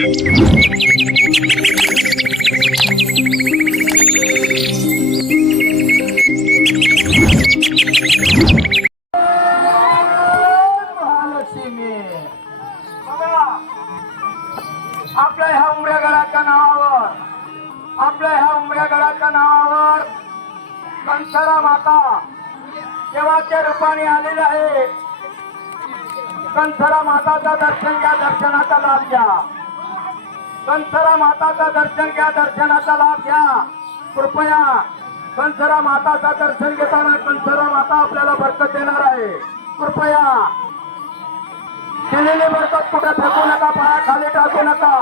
आपल्या ह्या उमऱ्यागडाच्या नावावर. आपल्या ह्या उमऱ्यागडाच्या नावावर कंसरा माता देवाच्या रूपाने आलेले आहे कंसरा माताचा दर्शन घ्या दर्शनाचा लाभ घ्या. कंसरा माताचं दर्शन घ्या दर्शनाचा लाभ घ्या. कृपया कंसरा माताचं दर्शन घेताना कंसरा माता आपल्याला बरकत देणार आहे. कृपया. दिलेली बरकत कुठे फेकू नका पाया खाली टाकू नका.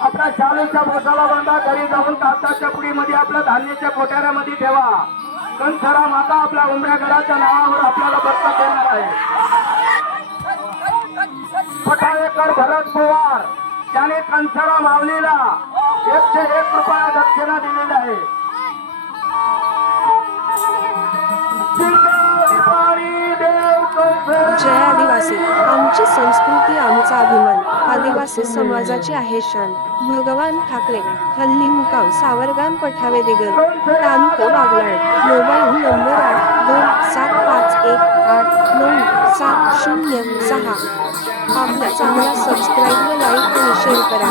आपल्या शालूच्या बसाला बांधा घरी जाऊन कागदाच्या पुडीमध्ये आपल्या धान्याच्या कोठाऱ्यामध्ये ठेवा. कंसरा माता आपल्या उमऱ्या घराच्या नावावर आपल्याला बरकत देणार आहे. पठाळेकर भरतपूर पवार मावलीला एकशे एक रुपया दक्षिणा दिलेली आहे. जय आदिवासी. आमची संस्कृती आमचा अभिमान. आदिवासी समाजाची आहे शान. भगवान ठाकरे हल्ली मुकाम सावरगाम पठावे दिगर. तालुका बागलाण मोबाईल नंबर आठ आपला चांगला सबस्क्राईब व लाईक आणि शेअर करा.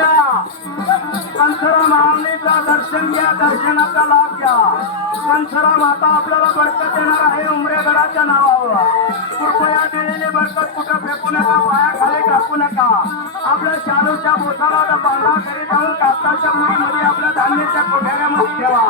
हो महालक्ष्मी दर्शन घ्या दर्शनाचा लाभ घ्या. कंसरा माता आपल्याला बरकत देणार आहे उमरेगडाच्या नावावर. कृपया दिलेली बरकत कुठं फेकू नका पायाखाली टाकू नका. आपल्या शालूच्या बोटाला बांधा घरी जाऊन कापसाच्या मुलीमध्ये आपल्या धान्याच्या कोठ्याऱ्यामध्ये ठेवा.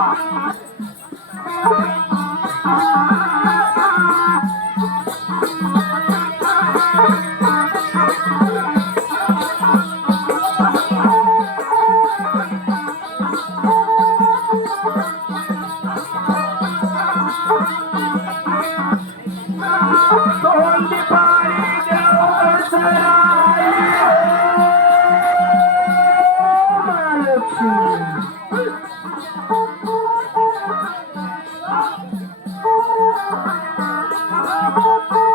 Thank you.